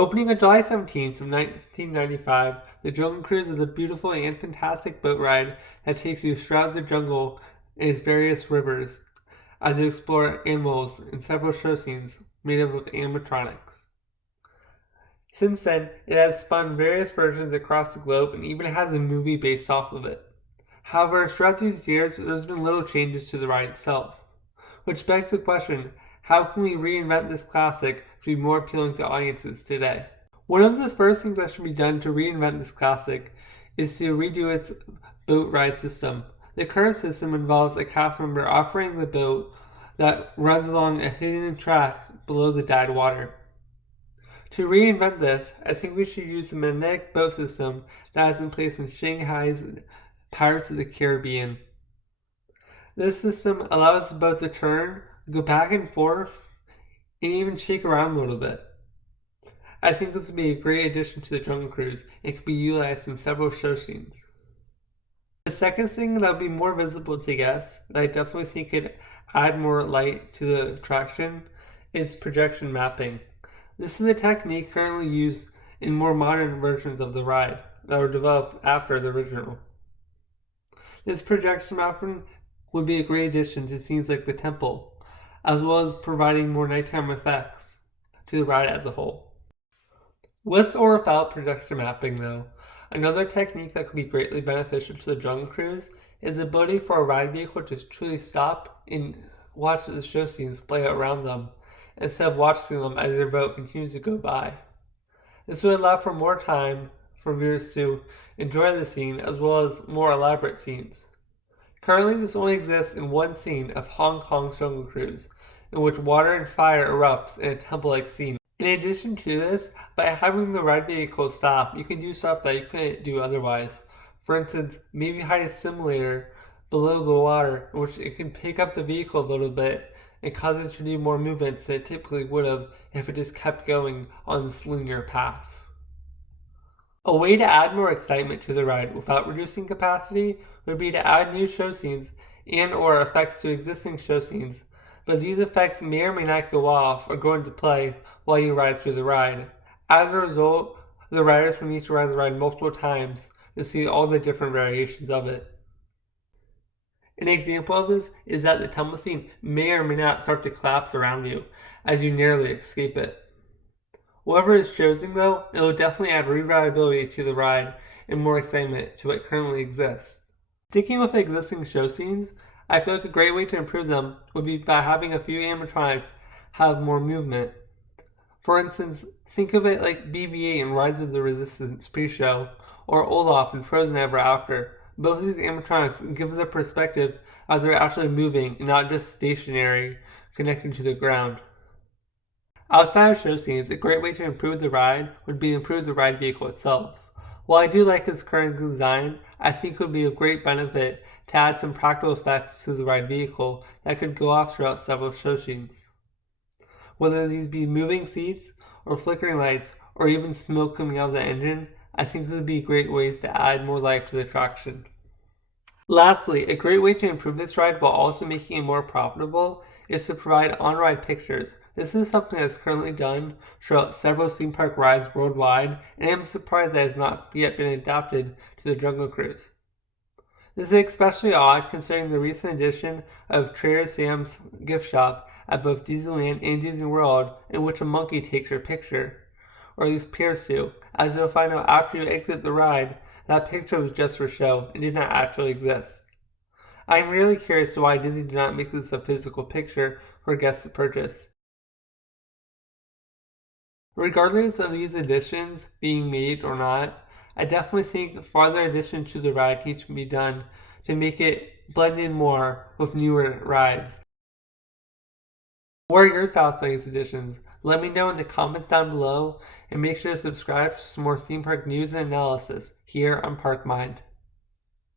Opening on July 17th of 1995, the Jungle Cruise is a beautiful and fantastic boat ride that takes you throughout the jungle and its various rivers as you explore animals and several show scenes made up of animatronics. Since then, it has spun various versions across the globe and even has a movie based off of it. However, throughout these years, there's been little changes to the ride itself. Which begs the question, how can we reinvent this classic to be more appealing to audiences today? One of the first things that should be done to reinvent this classic is to redo its boat ride system. The current system involves a cast member operating the boat that runs along a hidden track below the dead water. To reinvent this, I think we should use the magnetic boat system that is in place in Shanghai's Pirates of the Caribbean. This system allows the boat to turn, go back and forth, and even shake around a little bit. I think this would be a great addition to the Jungle Cruise and could be utilized in several show scenes. The second thing that would be more visible to guests that I definitely think could add more light to the attraction is projection mapping. This is a technique currently used in more modern versions of the ride that were developed after the original. This projection mapping would be a great addition to scenes like the temple, as well as providing more nighttime effects to the ride as a whole. With or without projection mapping though, another technique that could be greatly beneficial to the Jungle Cruise is the ability for a ride vehicle to truly stop and watch the show scenes play out around them, instead of watching them as their boat continues to go by. This would allow for more time for viewers to enjoy the scene as well as more elaborate scenes. Currently, this only exists in one scene of Hong Kong's Jungle Cruise, in which water and fire erupts in a temple-like scene. In addition to this, by having the ride vehicle stop, you can do stuff that you couldn't do otherwise. For instance, maybe hide a simulator below the water, in which it can pick up the vehicle a little bit and cause it to do more movements than it typically would have if it just kept going on this linear path. A way to add more excitement to the ride without reducing capacity would be to add new show scenes and or effects to existing show scenes, but these effects may or may not go off or go into play while you ride through the ride. As a result, the riders will need to ride the ride multiple times to see all the different variations of it. An example of this is that the temple scene may or may not start to collapse around you as you narrowly escape it. Whatever is chosen though, it will definitely add revariability to the ride and more excitement to what currently exists. Sticking with existing show scenes, I feel like a great way to improve them would be by having a few animatronics have more movement. For instance, think of it like BB-8 in Rise of the Resistance pre-show, or Olaf in Frozen Ever After. Both of these animatronics give us a perspective as they're actually moving and not just stationary, connected to the ground. Outside of show scenes, a great way to improve the ride would be to improve the ride vehicle itself. While I do like its current design, I think it would be of great benefit to add some practical effects to the ride vehicle that could go off throughout several show scenes. Whether these be moving seats, or flickering lights, or even smoke coming out of the engine, I think these would be great ways to add more life to the attraction. Lastly, a great way to improve this ride while also making it more profitable is to provide on-ride pictures. This is something that's currently done throughout several theme park rides worldwide, and I'm surprised that it has not yet been adapted to the Jungle Cruise. This is especially odd considering the recent addition of Trader Sam's gift shop at both Disneyland and Disney World, in which a monkey takes your picture, or at least appears to, as you'll find out after you exit the ride. That picture was just for show and did not actually exist. I am really curious why Disney did not make this a physical picture for guests to purchase. Regardless of these additions being made or not, I definitely think farther additions to the ride need to be done to make it blend in more with newer rides. What are your thoughts on these additions? Let me know in the comments down below, and make sure to subscribe for some more theme park news and analysis here on Park Mind.